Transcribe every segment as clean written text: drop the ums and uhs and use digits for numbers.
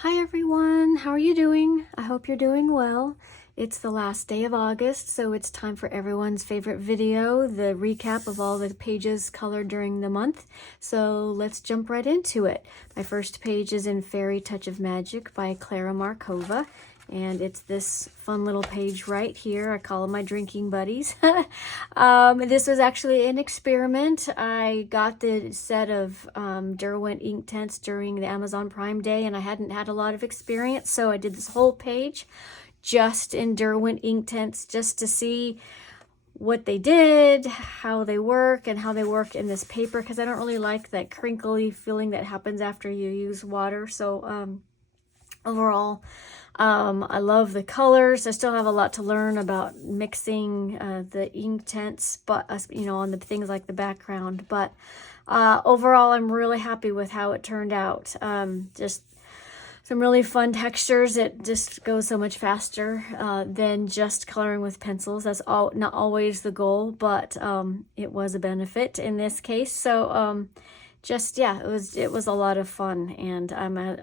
Hi everyone, how are you doing? I hope you're doing well. It's the last day of August, so it's time for everyone's favorite video, the recap of all the pages colored during the month. So let's jump right into it. My first page is in Fairy Touch of Magic by Clara Markova. And it's this fun little page right here. I call them my drinking buddies. This was actually an experiment. I got the set of Derwent Inktense during the Amazon Prime Day, and I hadn't had a lot of experience, so I did this whole page just in Derwent Inktense just to see what they did, how they work, and how they work in this paper, because I don't really like that crinkly feeling that happens after you use water. So overall, I love the colors. I still have a lot to learn about mixing the Inktense, but on the things like the background. But overall, I'm really happy with how it turned out. Just some really fun textures. It just goes so much faster than just coloring with pencils. That's not always the goal, but it was a benefit in this case. So yeah, it was a lot of fun, and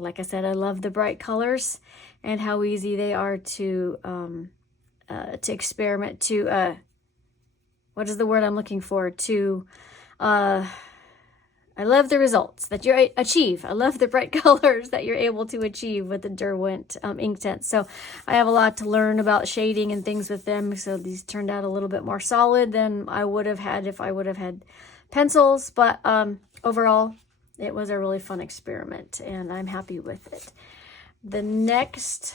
like I said, I love the bright colors and how easy they are to experiment, to what is the word I'm looking for, to I love the results that you achieve. I love the bright colors that you're able to achieve with the Derwent Inktense. So I have a lot to learn about shading and things with them, so these turned out a little bit more solid than I would have had if I would have had pencils, but overall, it was a really fun experiment, and I'm happy with it. The next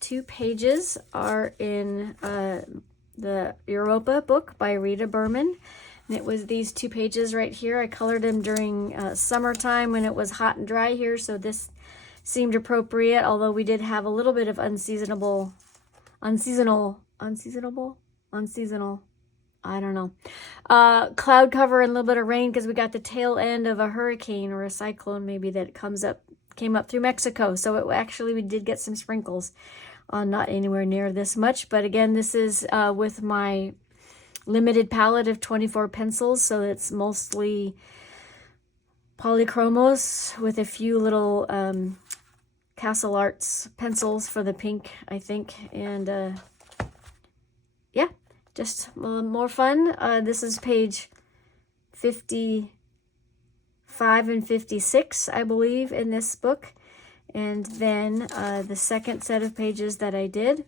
two pages are in the Europa book by Rita Berman. And it was these two pages right here. I colored them during summertime when it was hot and dry here, so this seemed appropriate, although we did have a little bit of unseasonal, I don't know, cloud cover and a little bit of rain because we got the tail end of a hurricane or a cyclone maybe that came up through Mexico. So we did get some sprinkles, not anywhere near this much. But again, this is with my limited palette of 24 pencils, so it's mostly polychromos with a few little Castle Arts pencils for the pink, I think. And yeah, just more fun. This is page 55 and 56, I believe, in this book. And then the second set of pages that I did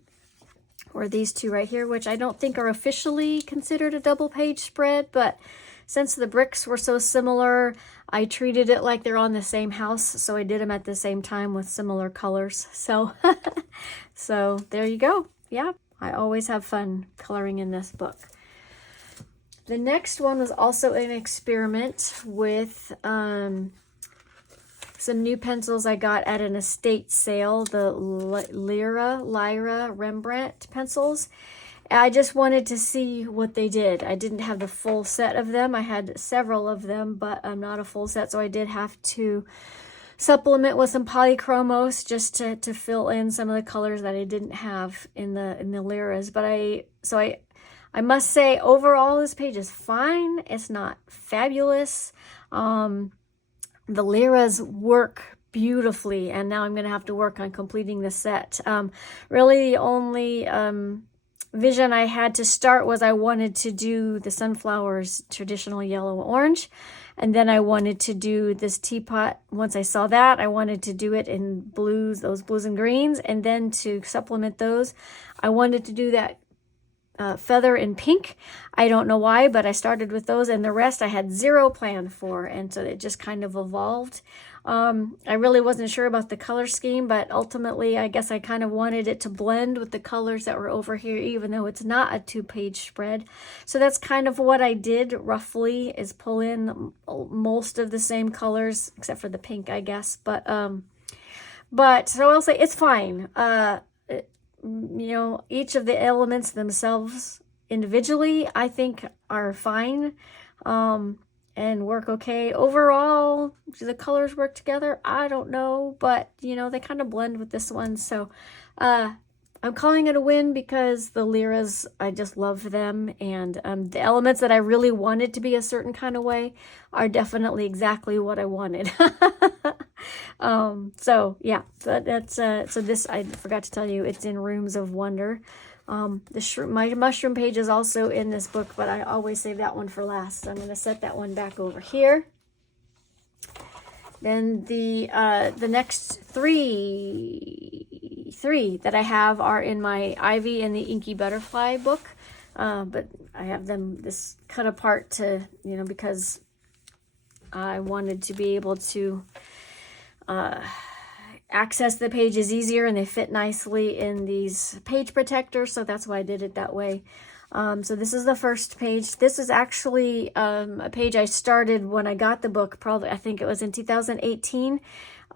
were these two right here, which I don't think are officially considered a double page spread, but since the bricks were so similar, I treated it like they're on the same house, so I did them at the same time with similar colors. So so there you go. Yeah, I always have fun coloring in this book. The next one was also an experiment with some new pencils I got at an estate sale, the Lyra Rembrandt pencils. I just wanted to see what they did. I didn't have the full set of them. I had several of them, but not a full set, so I did have to supplement with some polychromos just to fill in some of the colors that I didn't have in the Lyras. But I must say, overall, this page is fine. It's not fabulous. The Lyras work beautifully, and now I'm going to have to work on completing the set. Really, the only vision I had to start was I wanted to do the sunflowers traditional yellow-orange, and then I wanted to do this teapot. Once I saw that, I wanted to do it in blues, those blues and greens, and then to supplement those, I wanted to do that feather in pink. I don't know why, but I started with those, and the rest I had zero plan for, and so it just kind of evolved. I really wasn't sure about the color scheme, but ultimately I guess I kind of wanted it to blend with the colors that were over here, even though it's not a two-page spread. So that's kind of what I did roughly, is pull in most of the same colors except for the pink, I guess. But so I'll say it's fine. Each of the elements themselves individually, I think, are fine and work okay. Overall, do the colors work together? I don't know, but, they kind of blend with this one. So I'm calling it a win because the Lyras, I just love them. And the elements that I really wanted to be a certain kind of way are definitely exactly what I wanted. So yeah, so that's so this, I forgot to tell you, it's in Rooms of Wonder. My mushroom page is also in this book, but I always save that one for last. So I'm going to set that one back over here. Then the next three that I have are in my Ivy and the Inky Butterfly book. But I have them this cut apart to, you know, because I wanted to be able to access the pages easier, and they fit nicely in these page protectors, so that's why I did it that way. So this is the first page. This is actually a page I started when I got the book, probably, I think it was in 2018.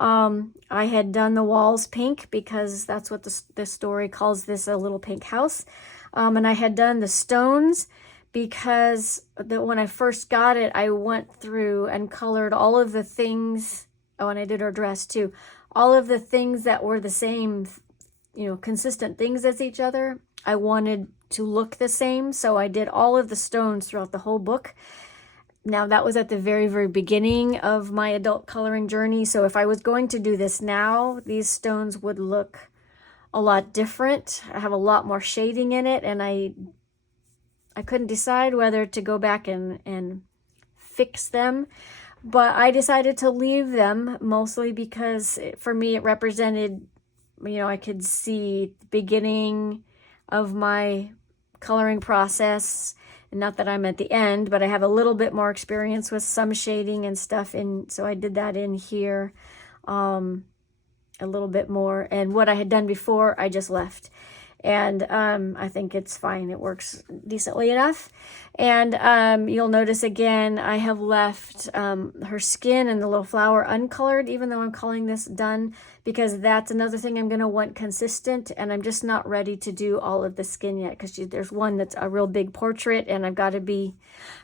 I had done the walls pink because that's what the story calls this, a little pink house. And I had done the stones because when I first got it, I went through and colored all of the things. Oh, and I did her dress too. All of the things that were the same, you know, consistent things as each other, I wanted to look the same. So I did all of the stones throughout the whole book. Now that was at the very, very beginning of my adult coloring journey. So if I was going to do this now, these stones would look a lot different. I have a lot more shading in it, and I couldn't decide whether to go back and fix them. But I decided to leave them, mostly because for me it represented, you know, I could see the beginning of my coloring process. And not that I'm at the end, but I have a little bit more experience with some shading and stuff. And so I did that in here a little bit more. And what I had done before, I just left. And I think it's fine. It works decently enough. And you'll notice again, I have left her skin and the little flower uncolored, even though I'm calling this done, because that's another thing I'm going to want consistent. And I'm just not ready to do all of the skin yet, because there's one that's a real big portrait, and I've got to be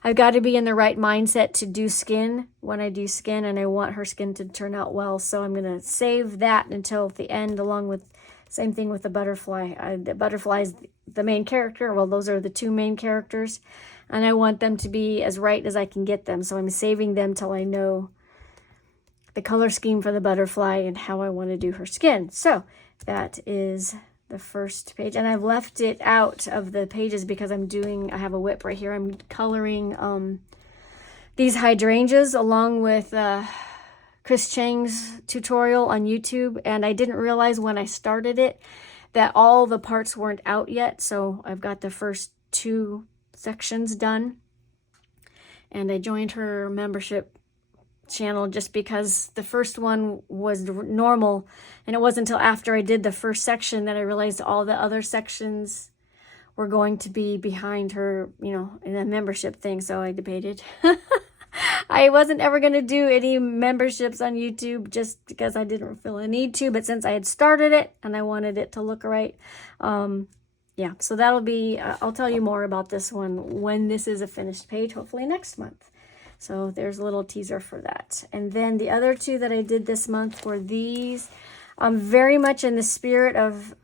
in the right mindset to do skin when I do skin, and I want her skin to turn out well. So I'm going to save that until the end, along with same thing with the butterfly. The butterfly is the main character. Well, those are the two main characters, and I want them to be as right as I can get them. So I'm saving them till I know the color scheme for the butterfly and how I want to do her skin. So that is the first page, and I've left it out of the pages because I have a whip right here. I'm coloring these hydrangeas along with Chris Chang's tutorial on YouTube, and I didn't realize when I started it that all the parts weren't out yet. So I've got the first 2 sections done, and I joined her membership channel just because the first one was normal, and it wasn't until after I did the first section that I realized all the other sections were going to be behind her, you know, in a membership thing. So I debated. I wasn't ever going to do any memberships on YouTube just because I didn't feel a need to, but since I had started it and I wanted it to look right, yeah, so that'll be, I'll tell you more about this one when this is a finished page, hopefully next month. So there's a little teaser for that. And then the other 2 that I did this month were these, very much in the spirit of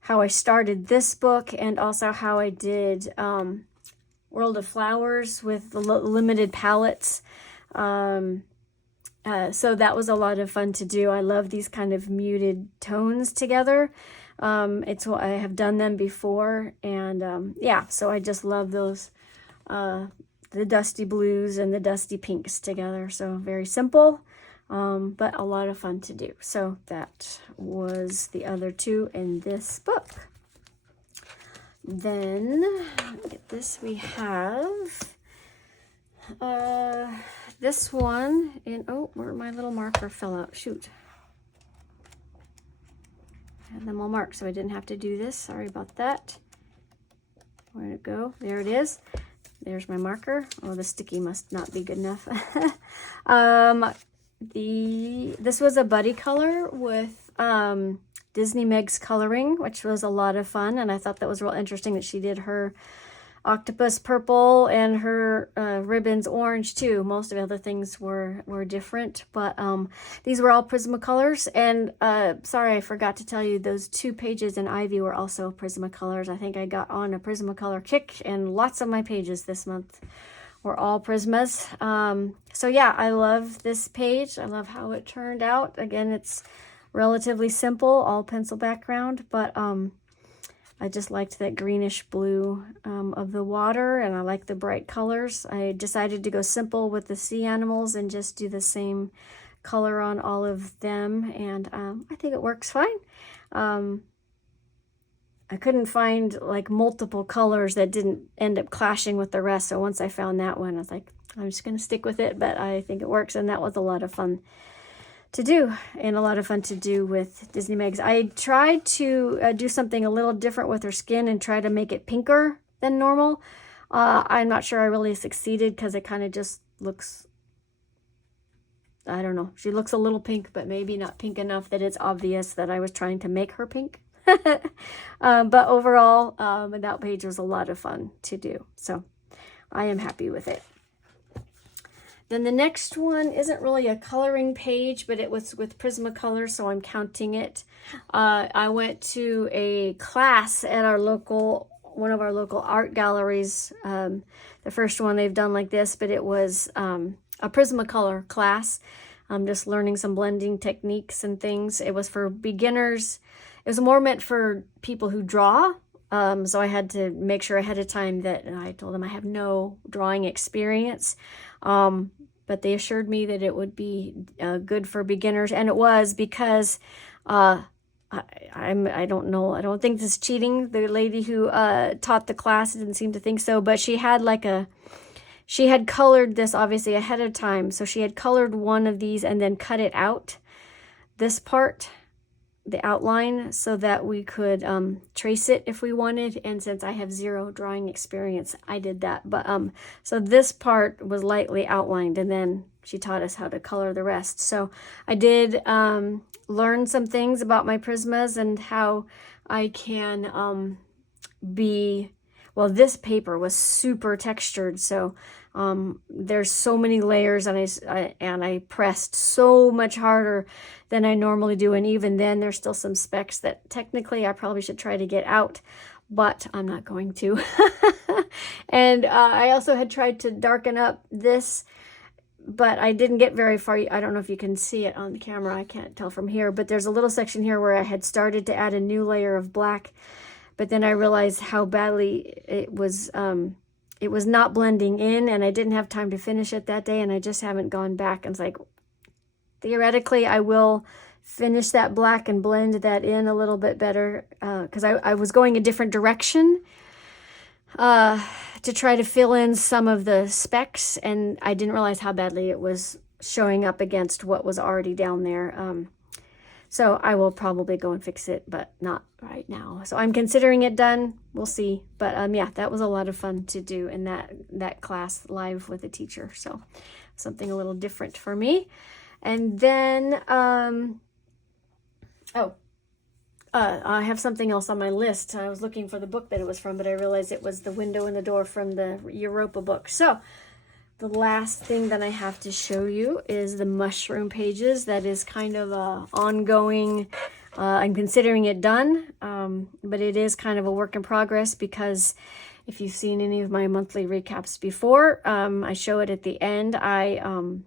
how I started this book, and also how I did World of Flowers with the limited palettes. So that was a lot of fun to do. I love these kind of muted tones together. It's what I have done them before, and yeah, so I just love those, the dusty blues and the dusty pinks together. So very simple, but a lot of fun to do. So that was the other 2 in this book. Then, look at this, we have this one in, oh, where my little marker fell out, shoot. I had them all marked so I didn't have to do this, sorry about that. Where'd it go? There it is. There's my marker. Oh, the sticky must not be good enough. This was a buddy color with Disney Meg's coloring, which was a lot of fun, and I thought that was real interesting that she did her octopus purple and her ribbons orange too. Most of the other things were different, but these were all Prismacolors. And sorry, I forgot to tell you, those 2 pages in Ivy were also Prismacolors. I think I got on a Prismacolor kick, and lots of my pages this month or all Prismas. So yeah, I love this page. I love how it turned out. Again, it's relatively simple, all pencil background, but I just liked that greenish blue of the water, and I like the bright colors. I decided to go simple with the sea animals and just do the same color on all of them, and I think it works fine. I couldn't find like multiple colors that didn't end up clashing with the rest, so once I found that one, I was like, I'm just going to stick with it, but I think it works, and that was a lot of fun to do, and a lot of fun to do with Disney Megs. I tried to do something a little different with her skin and try to make it pinker than normal. I'm not sure I really succeeded because it kind of just looks, I don't know. She looks a little pink, but maybe not pink enough that it's obvious that I was trying to make her pink. But overall, that page was a lot of fun to do. So I am happy with it. Then the next one isn't really a coloring page, but it was with Prismacolor, so I'm counting it. I went to a class at one of our local art galleries. The first one they've done like this, but it was a Prismacolor class. I'm just learning some blending techniques and things. It was for beginners. It was more meant for people who draw. So I had to make sure ahead of time that, and I told them I have no drawing experience. But they assured me that it would be good for beginners, and it was, because I don't know, I don't think this is cheating. The lady who taught the class didn't seem to think so, but she had she had colored this obviously ahead of time. So she had colored one of these and then cut it out, this part, the outline, so that we could trace it if we wanted. And since I have zero drawing experience, I did that. But so this part was lightly outlined, and then she taught us how to color the rest. So I did learn some things about my Prismas and how I can well, this paper was super textured, so there's so many layers, and I pressed so much harder than I normally do, and even then there's still some specks that technically I probably should try to get out, but I'm not going to. And I also had tried to darken up this, but I didn't get very far. I don't know if you can see it on the camera. I can't tell from here, but there's a little section here where I had started to add a new layer of black, but then I realized how badly it was not blending in, and I didn't have time to finish it that day, and I just haven't gone back. And it's like, theoretically, I will finish that black and blend that in a little bit better, because I was going a different direction to try to fill in some of the specks, and I didn't realize how badly it was showing up against what was already down there. So I will probably go and fix it, but not right now. So I'm considering it done. We'll see. But yeah, that was a lot of fun to do in that class live with a teacher. So something a little different for me. And then, I have something else on my list. I was looking for the book that it was from, but I realized it was The Window in the Door from the Europa book. So the last thing that I have to show you is the mushroom pages. That is kind of a ongoing, I'm considering it done, but it is kind of a work in progress, because if you've seen any of my monthly recaps before, I show it at the end. I'm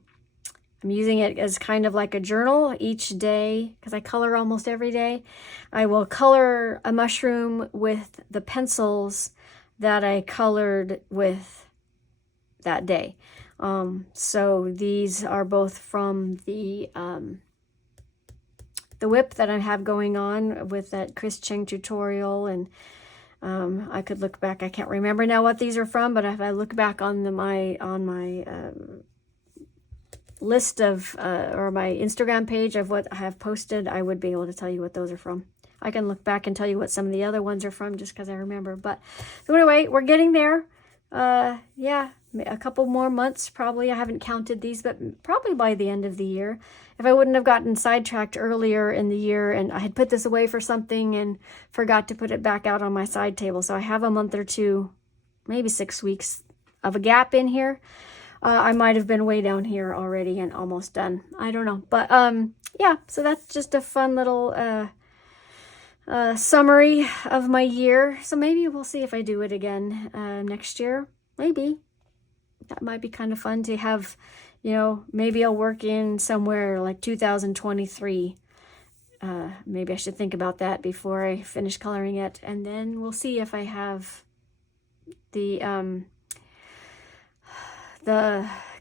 using it as kind of like a journal each day, because I color almost every day. I will color a mushroom with the pencils that I colored with that day. So these are both from the whip that I have going on with that Chris Cheng tutorial, and I could look back. I can't remember now what these are from, but if I look back on my list of or my Instagram page of what I have posted, I would be able to tell you what those are from. I can look back and tell you what some of the other ones are from, just because I remember. But so anyway, we're getting there. Yeah, a couple more months probably. I haven't counted these, but probably by the end of the year. If I wouldn't have gotten sidetracked earlier in the year, and I had put this away for something and forgot to put it back out on my side table, so I have a month or two, maybe 6 weeks of a gap in here. I might have been way down here already and almost done. I don't know. But yeah, so that's just a fun little summary of my year. So maybe we'll see if I do it again next year. Maybe. That might be kind of fun to have, you know, maybe I'll work in somewhere like 2023. Maybe I should think about that before I finish coloring it. And then we'll see if I have the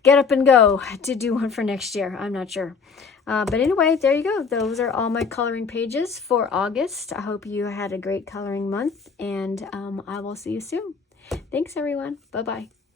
get up and go to do one for next year. I'm not sure. But anyway, there you go. Those are all my coloring pages for August. I hope you had a great coloring month, and I will see you soon. Thanks, everyone. Bye-bye.